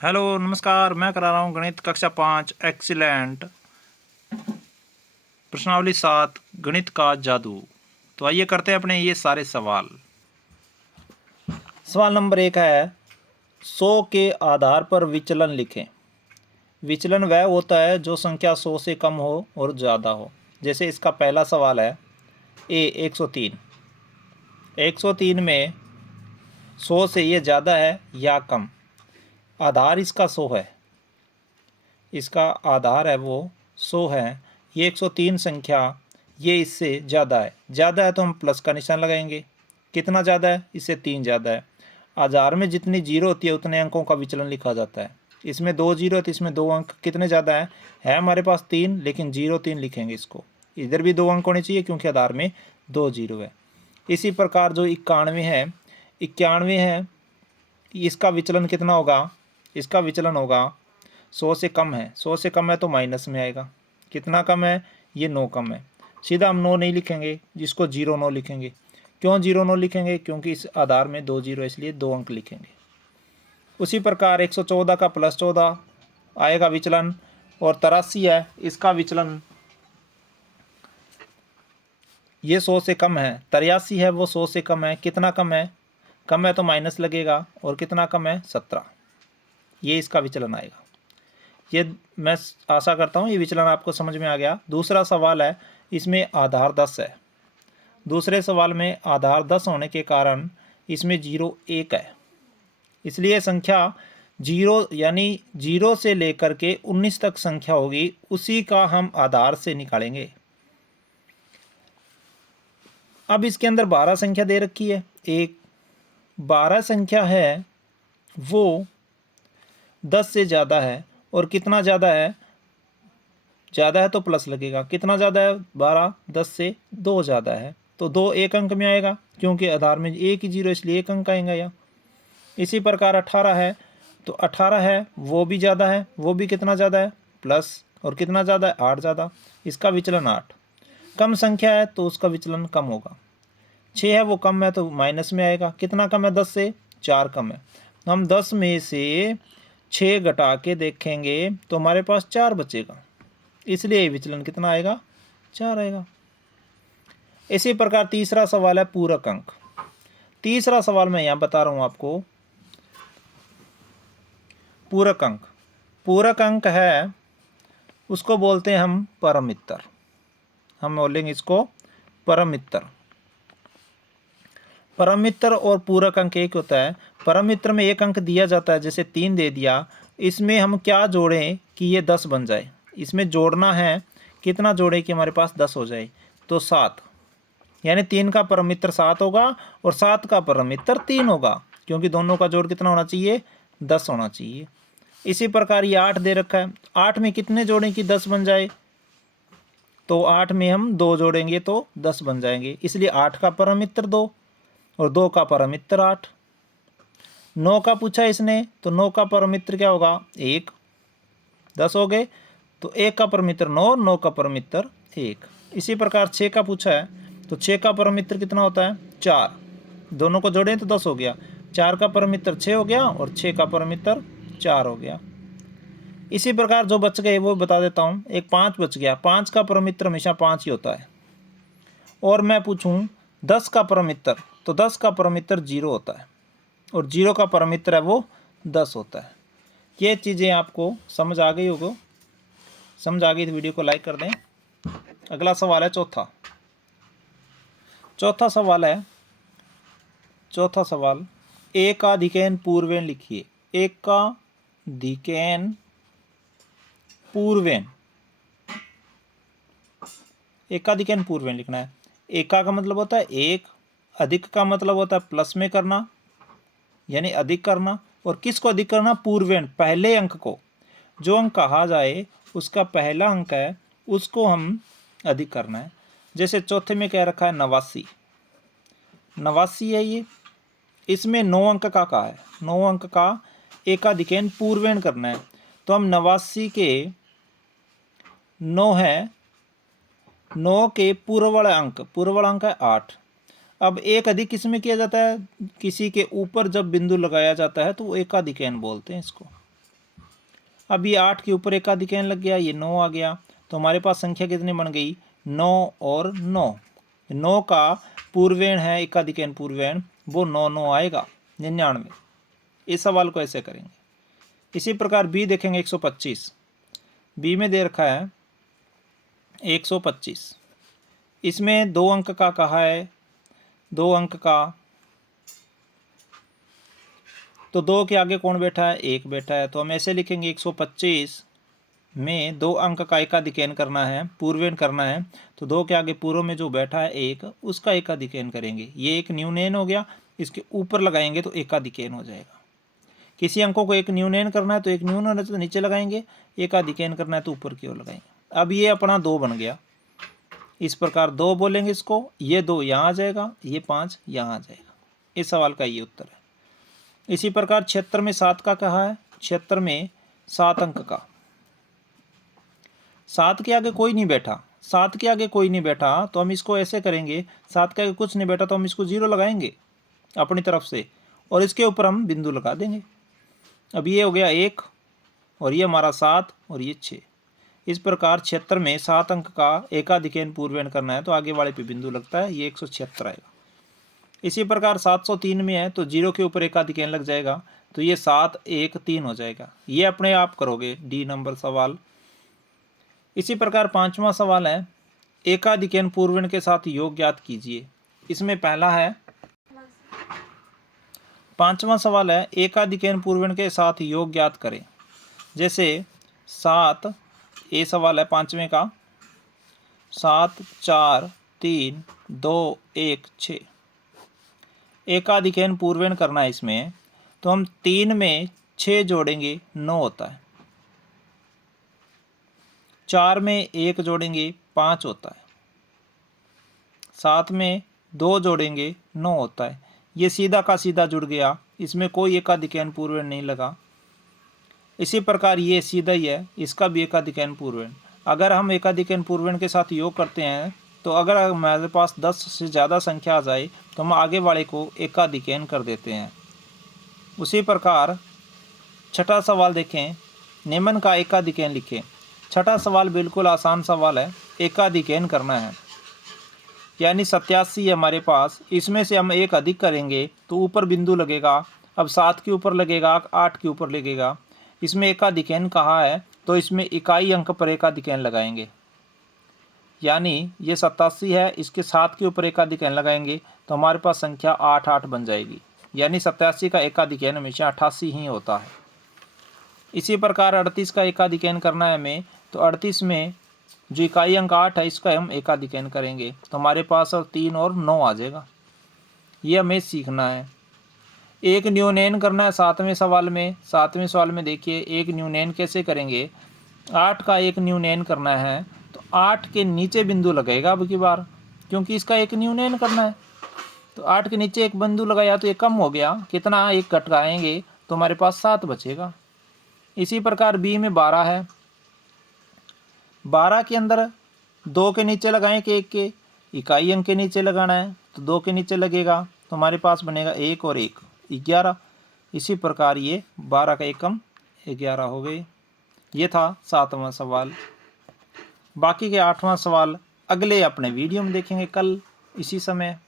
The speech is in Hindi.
हेलो नमस्कार। मैं करा रहा हूँ गणित कक्षा 5 एक्सीलेंट प्रश्नावली 7 गणित का जादू। तो आइए करते हैं अपने ये सारे सवाल। सवाल नंबर 1 है 100 के आधार पर विचलन लिखें। विचलन वह होता है जो संख्या 100 से कम हो और ज़्यादा हो। जैसे इसका पहला सवाल है ए 103। 103 में 100 से ये ज़्यादा है या कम। आधार इसका 100 है, इसका आधार है वो 100 है। ये 103 संख्या ये इससे ज़्यादा है। ज़्यादा है तो हम प्लस का निशान लगाएंगे। कितना ज़्यादा है? इससे 3 ज़्यादा है। आधार में जितनी जीरो होती है उतने अंकों का विचलन लिखा जाता है। इसमें 2 जीरो है तो इसमें 2 अंक कितने ज़्यादा है हमारे पास 3, लेकिन 03 लिखेंगे इसको। इधर भी 2 अंक होने चाहिए क्योंकि आधार में 2 जीरो है। इसी प्रकार जो 91 है, इसका विचलन कितना होगा? इसका विचलन होगा 100 से कम है। 100 से कम है तो माइनस में आएगा। कितना कम है? ये 9 कम है। सीधा हम 9 नहीं लिखेंगे, जिसको 09 लिखेंगे। क्यों 09 लिखेंगे? क्योंकि इस आधार में 2 जीरो, इसलिए 2 अंक लिखेंगे। उसी प्रकार 114 का प्लस 14 आएगा विचलन, और 83 है, इसका विचलन ये 100 से कम है। 83 है वो 100 से कम है। कितना कम है? कम है तो माइनस लगेगा। और कितना कम है? 17। ये इसका विचलन आएगा। ये मैं आशा करता हूँ ये विचलन आपको समझ में आ गया। दूसरा सवाल है, इसमें आधार 10 है। दूसरे सवाल में आधार 10 होने के कारण इसमें 0 1 है, इसलिए संख्या 0 यानी 0 से लेकर के 19 तक संख्या होगी, उसी का हम आधार से निकालेंगे। अब इसके अंदर 12 संख्या दे रखी है। एक 12 संख्या है वो 10 से ज़्यादा है। और कितना ज़्यादा है? ज़्यादा है तो प्लस लगेगा। कितना ज़्यादा है? 12 10 से 2 ज़्यादा है तो 2 एक अंक में आएगा, क्योंकि आधार में एक ही जीरो, इसलिए एक अंक आएगा यहाँ। इसी प्रकार 18 है तो 18 है वो भी ज़्यादा है। वो भी कितना ज़्यादा है? प्लस। और कितना ज़्यादा है? 8 ज़्यादा। इसका विचलन 8। कम संख्या है तो उसका विचलन कम होगा। 6 है वो कम है तो माइनस में आएगा। कितना कम है? 10 से 4 कम है। हम 10 में से 6 घटा के देखेंगे तो हमारे पास 4 बचेगा, इसलिए विचलन कितना आएगा? 4 आएगा। इसी प्रकार तीसरा सवाल है पूरक अंक। तीसरा सवाल मैं यहाँ बता रहा हूँ आपको। पूरक अंक, पूरक अंक है उसको बोलते हैं हम परम मित्र। हम बोलेंगे इसको परम मित्र। परम मित्र और पूरक अंक एक होता है। परम मित्र में एक अंक दिया जाता है, जैसे 3 दे दिया। इसमें हम क्या जोड़ें कि ये 10 बन जाए? इसमें जोड़ना है, कितना जोड़े कि हमारे पास 10 हो जाए? तो 7, यानी 3 का परम मित्र 7 होगा और 7 का परम मित्र 3 होगा, क्योंकि दोनों का जोड़ कितना होना चाहिए? 10 होना चाहिए। इसी प्रकार ये 8 दे रखा है। 8 में कितने जोड़ें कि 10 बन जाए? तो 8 में हम 2 जोड़ेंगे तो 10 बन जाएंगे, इसलिए 8 का परम मित्र 2 और 2 का परम मित्र 8। 9 का पूछा इसने तो 9 का परम मित्र क्या होगा? 1। 10 हो गए तो 1 का परम मित्र 9, 9 का परम मित्र 1। इसी प्रकार 6 का पूछा है तो 6 का परम मित्र कितना होता है? 4। दोनों को जोड़ें तो 10 हो गया। 4 का परम मित्र 6 हो गया और 6 का परम मित्र 4 हो गया। इसी प्रकार जो बच गए वो बता देता हूँ। एक 5 बच गया। 5 का परम मित्र हमेशा 5 ही होता है। और मैं पूछूं 10 का परम मित्र, तो 10 का परम मित्र 0 होता है और 0 का परम मित्र है वो 10 होता है। ये चीज़ें आपको समझ आ गई होगी। समझ आ गई तो वीडियो को लाइक कर दें। अगला सवाल है चौथा। चौथा सवाल एकाधिकैन पूर्वेन लिखिए। एकाधिकैन पूर्वेन, एकाधिकैन पूर्वेन लिखना है। एका का मतलब होता है एक, अधिक का मतलब होता है प्लस में करना, यानी अधिक करना। और किसको अधिक करना? पूर्वेन, पहले अंक को। जो अंक कहा जाए उसका पहला अंक है उसको हम अधिक करना है। जैसे चौथे में क्या रखा है? 89। 89 है ये। इसमें 9 अंक का कहा है। 9 अंक का एकाधिकैन पूर्वेन करना है। तो हम 89 के 9 है, 9 के पूर्व वाला अंक है 8। अब एक अधिक किस में किया जाता है? किसी के ऊपर जब बिंदु लगाया जाता है तो वो एकाधिकैन बोलते हैं इसको। अब ये 8 के ऊपर एकाधिक एन लग गया, ये 9 आ गया, तो हमारे पास संख्या कितनी बन गई? 9 और 9। 9 का पूर्वेण है एकाधिक एन पूर्वेण, वो 9 9 आएगा 99। इस सवाल को ऐसे करेंगे। इसी प्रकार बी देखेंगे 125। बी में दे रखा है 125। इसमें 2 अंक का कहा है, 2 अंक का, तो 2 के आगे कौन बैठा है? 1 बैठा है, तो हम ऐसे लिखेंगे 125 में 2 अंक का एकाधिक एन करना है, पूर्वेण करना है, तो 2 के आगे पूर्व में जो बैठा है 1, उसका एकाधिक एन करेंगे। ये एक न्यूनयन हो गया, इसके ऊपर लगाएंगे तो एकाधिक एन हो जाएगा। किसी अंकों को एक न्यूनयन करना है तो एक न्यून तो नीचे लगाएंगे, एकाधिक एन करना है तो ऊपर की ओर लगाएंगे। अब ये अपना 2 बन गया, इस प्रकार 2 बोलेंगे इसको, ये 2 यहाँ आ जाएगा, ये 5 यहाँ आ जाएगा। इस सवाल का ये उत्तर है। इसी प्रकार 76 में 7 का कहा है, 76 में 7 अंक का, 7 के आगे कोई नहीं बैठा, 7 के आगे कोई नहीं बैठा, तो हम इसको ऐसे करेंगे, 7 के आगे कुछ नहीं बैठा तो हम इसको 0 लगाएंगे अपनी तरफ से, और इसके ऊपर हम बिंदु लगा देंगे। अब ये हो गया 1, और ये हमारा 7, और ये 6। इस प्रकार 76 में 7 अंक का एकाधिक एन पूर्वेण करना है तो आगे वाले पे बिंदु लगता है, ये 176 आएगा। इसी प्रकार 703 में है तो 0 के ऊपर एकाधिक एन लग जाएगा, तो ये 7 1 3 हो जाएगा। ये अपने आप करोगे डी नंबर सवाल। इसी प्रकार 5वां सवाल है, एकाधिक एन पूर्वेण के साथ योग ज्ञात कीजिए। इसमें पहला है, 5वां सवाल है, एकाधिक एन पूर्वेण के साथ योग ज्ञात करें। जैसे 7, ये सवाल है 5वें का, 7 4 3 2 1 6। एकाधिक एन पूर्वेण करना है इसमें, तो हम 3 में 6 जोड़ेंगे 9 होता है, 4 में 1 जोड़ेंगे 5 होता है, 7 में 2 जोड़ेंगे 9 होता है। ये सीधा का सीधा जुड़ गया, इसमें कोई एकाधिक एन पूर्वेण नहीं लगा। इसी प्रकार ये सीधा ही है, इसका भी एकाधिक एन पूर्वेण। अगर हम एकाधिक एन पूर्वेण के साथ योग करते हैं तो अगर हमारे पास 10 से ज़्यादा संख्या आ जाए तो हम आगे वाले को एकाधिक एन कर देते हैं। उसी प्रकार 6ठा सवाल देखें, निम्न का एकाधिक एन लिखें। 6ठा सवाल बिल्कुल आसान सवाल है, एकाधिक एन करना है, यानी 87 है हमारे पास, इसमें से हम एक अधिक करेंगे तो ऊपर बिंदु लगेगा। अब 7 के ऊपर लगेगा, 8 के ऊपर लगेगा, इसमें एकाधिक एन कहा है तो इसमें इकाई अंक पर एकाधिक एन लगाएंगे, यानी ये 87 है, इसके 7 के ऊपर एकाधिक एन लगाएंगे तो हमारे पास संख्या 8 8 बन जाएगी, यानी 87 का एकाधिक एन हमेशा 88 ही होता है। इसी प्रकार 38 का एकाधिक एन करना है हमें, तो 38 में जो इकाई अंक 8 है इसका हम एकाधिक एन करेंगे तो हमारे पास 3 और 9 आ जाएगा। ये हमें सीखना है। एक न्यूनयन करना है 7वें सवाल में। 7वें सवाल में देखिए एक न्यूनयन कैसे करेंगे, 8 का एक न्यूनयन करना है तो 8 के नीचे बिंदु लगेगा अब की बार, क्योंकि इसका एक न्यूनयन करना है। तो 8 के नीचे एक बिंदु लगाया तो ये कम हो गया, कितना, एक घटाएंगे तो हमारे पास 7 बचेगा। इसी प्रकार बी में 12 है, 12 के अंदर 2 के नीचे लगाएं कि 1 के इकाई अंक के नीचे लगाना है, तो 2 के नीचे लगेगा तो हमारे पास बनेगा 1 और 1 11। इसी प्रकार ये 12 का एकम 11 हो गए। ये था 7वां सवाल। बाकी के 8वां सवाल अगले अपने वीडियो में देखेंगे कल इसी समय।